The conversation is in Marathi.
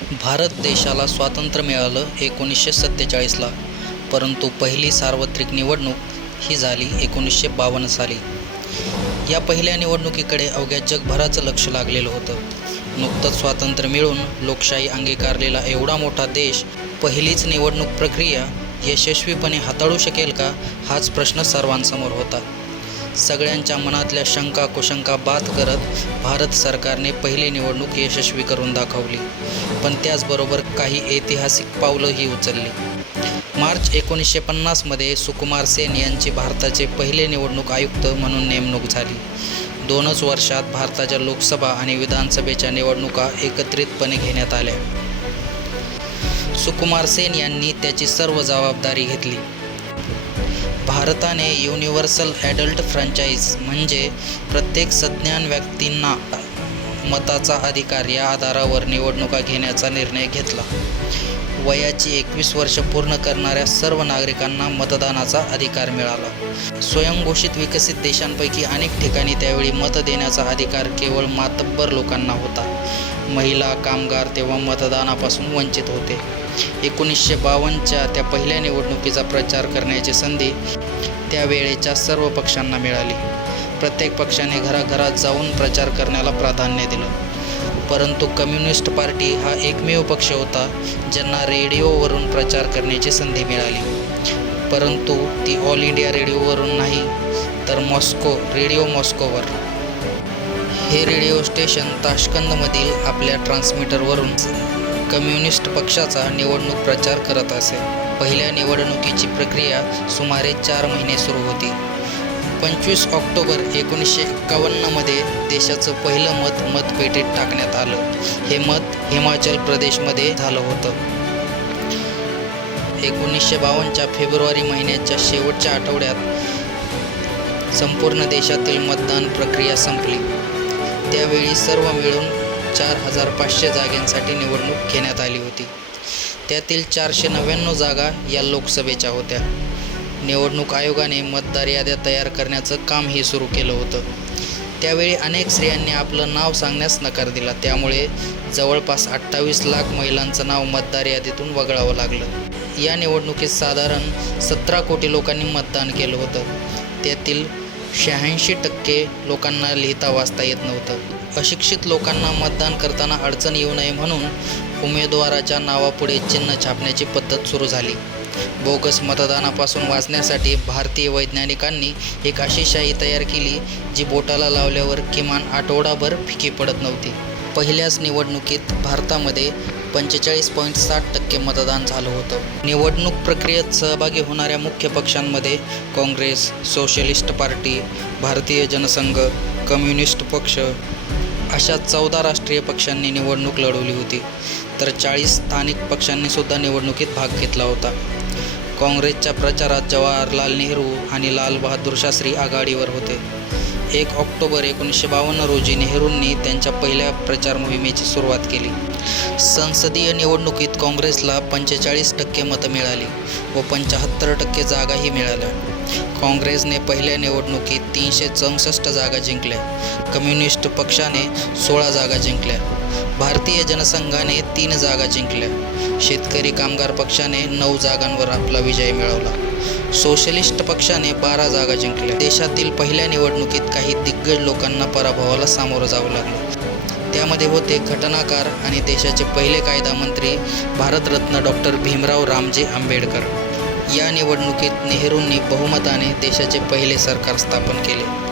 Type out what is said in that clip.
भारत देशाला स्वातंत्र्य मिळालं एकोणीसशे सत्तेचाळीसला परंतु पहिली सार्वत्रिक निवडणूक ही झाली एकोणीसशे बावन्न साली. या पहिल्या निवडणुकीकडे अवघ्या जगभराचं लक्ष लागलेलं होतं. नुकतंच स्वातंत्र्य मिळून लोकशाही अंगीकारलेला एवढा मोठा देश पहिलीच निवडणूक प्रक्रिया यशस्वीपणे हाताळू शकेल का हाच प्रश्न सर्वांसमोर होता. सगळ्यांच्या मनातल्या शंका कुशंका बाद करत भारत सरकारने पहिली निवडणूक यशस्वी करून दाखवली. पण त्याचबरोबर काही ऐतिहासिक पावलंही उचलली. मार्च एकोणीसशे पन्नासमध्ये सुकुमार सेन यांची भारताचे पहिले निवडणूक आयुक्त म्हणून नेमणूक झाली. दोनच वर्षात भारताच्या लोकसभा आणि विधानसभेच्या निवडणुका एकत्रितपणे घेण्यात आल्या. सुकुमार सेन यांनी त्याची सर्व जबाबदारी घेतली. भारताने युनिव्हर्सल ॲडल्ट फ्रँचाईज म्हणजे प्रत्येक सज्ञान व्यक्तींना मताचा अधिकार या आधारावर निवडणुका घेण्याचा निर्णय घेतला. वयाची एकवीस वर्ष पूर्ण करणाऱ्या सर्व नागरिकांना मतदानाचा अधिकार मिळाला. स्वयंघोषित विकसित देशांपैकी अनेक ठिकाणी त्यावेळी मत देण्याचा अधिकार केवळ मातब्बर लोकांना होता. महिला कामगार तेव्हा मतदानापासून वंचित होते. एकोणीसशे बावन्नच्या त्या पहिल्या निवडणुकीचा प्रचार करण्याची संधी त्यावेळेच्या सर्व पक्षांना मिळाली. प्रत्येक पक्षाने घराघरात जाऊन प्रचार करण्याला प्राधान्य दिलं. परंतु कम्युनिस्ट पार्टी हा एकमेव पक्ष होता ज्यांना रेडिओवरून प्रचार करण्याची संधी मिळाली. परंतु ती ऑल इंडिया रेडिओवरून नाही तर मॉस्को रेडिओ मॉस्कोवर. हे रेडिओ स्टेशन ताशकंदमधील आपल्या ट्रान्समीटरवरून कम्युनिस्ट पक्षाचा निवडणूक प्रचार करत असे. पहिल्या निवडणुकीची प्रक्रिया सुमारे चार महिने सुरू होती. पंचवीस ऑक्टोबर एकोणीसशे एक्कावन्नमध्ये देशाचं पहिलं मत मतपेटीत टाकण्यात आलं. हे मत हिमाचल प्रदेशमध्ये झालं होतं. एकोणीसशे बावन्नच्या फेब्रुवारी महिन्याच्या शेवटच्या आठवड्यात संपूर्ण देशातील मतदान प्रक्रिया संपली. त्यावेळी सर्व मिळून चार हजार पाचशे जागांसाठी निवडणूक घेण्यात आली होती. त्यातील चारशे नव्याण्णव जागा या लोकसभेच्या होत्या. निवडणूक आयोगाने मतदार याद्या तयार करण्याचं कामही सुरू केलं होतं. त्यावेळी अनेक स्त्रियांनी आपलं नाव सांगण्यास नकार दिला. त्यामुळे जवळपास अठ्ठावीस लाख महिलांचं नाव मतदार यादीतून वगळावं लागलं. या निवडणुकीत साधारण सतरा कोटी लोकांनी मतदान केलं होतं. त्यातील शहाऐंशी टक्के लोकांना लिहिता वाचता येत नव्हतं. अशिक्षित लोकांना मतदान करताना अडचण येऊ नये म्हणून उमेदवाराच्या नावापुढे चिन्ह छापण्याची पद्धत सुरू झाली. बोगस मतदानापासून वाचण्यासाठी भारतीय वैज्ञानिकांनी एक अशी शाई तयार केली जी बोटाला लावल्यावर किमान आठवडाभर फिकी पडत नव्हती. पहिल्याच निवडणुकीत भारतामध्ये पंचेचाळीस पॉईंट साठ टक्के मतदान झालं होतं. निवडणूक प्रक्रियेत सहभागी होणाऱ्या मुख्य पक्षांमध्ये काँग्रेस सोशलिस्ट पार्टी भारतीय जनसंघ कम्युनिस्ट पक्ष अशा चौदा राष्ट्रीय पक्षांनी निवडणूक लढवली होती. तर चाळीस स्थानिक पक्षांनीसुद्धा निवडणुकीत भाग घेतला होता. काँग्रेसच्या प्रचारात जवाहरलाल नेहरू आणि लालबहादूर शास्त्री आघाडीवर होते. एक ऑक्टोबर एकोणीसशे बावन्न रोजी नेहरूंनी त्यांच्या पहिल्या प्रचार मोहिमेची सुरुवात केली. संसदीय निवडणुकीत काँग्रेसला पंचेचाळीस टक्के मतं मिळाली व पंच्याहत्तर टक्के जागाही मिळाल्या. काँग्रेसने पहिल्या निवडणुकीत तीनशे चौसष्ट जागा जिंकल्या. कम्युनिस्ट पक्षाने सोळा जागा जिंकल्या. भारतीय जनसंघाने तीन जागा जिंकल्या. शेतकरी कामगार पक्षाने नऊ जागांवर आपला विजय मिळवला. सोशलिस्ट पक्षाने बारा जागा जिंकल्या. देशातील पहिल्या निवडणुकीत काही दिग्गज लोकांना पराभवाला सामोरं जावं लागलं. त्यामध्ये होते घटनाकार आणि देशाचे पहिले कायदा मंत्री भारतरत्न डॉक्टर भीमराव रामजी आंबेडकर. या निवडणुकीत नेहरूंनी बहुमताने देशाचे पहिले सरकार स्थापन केले.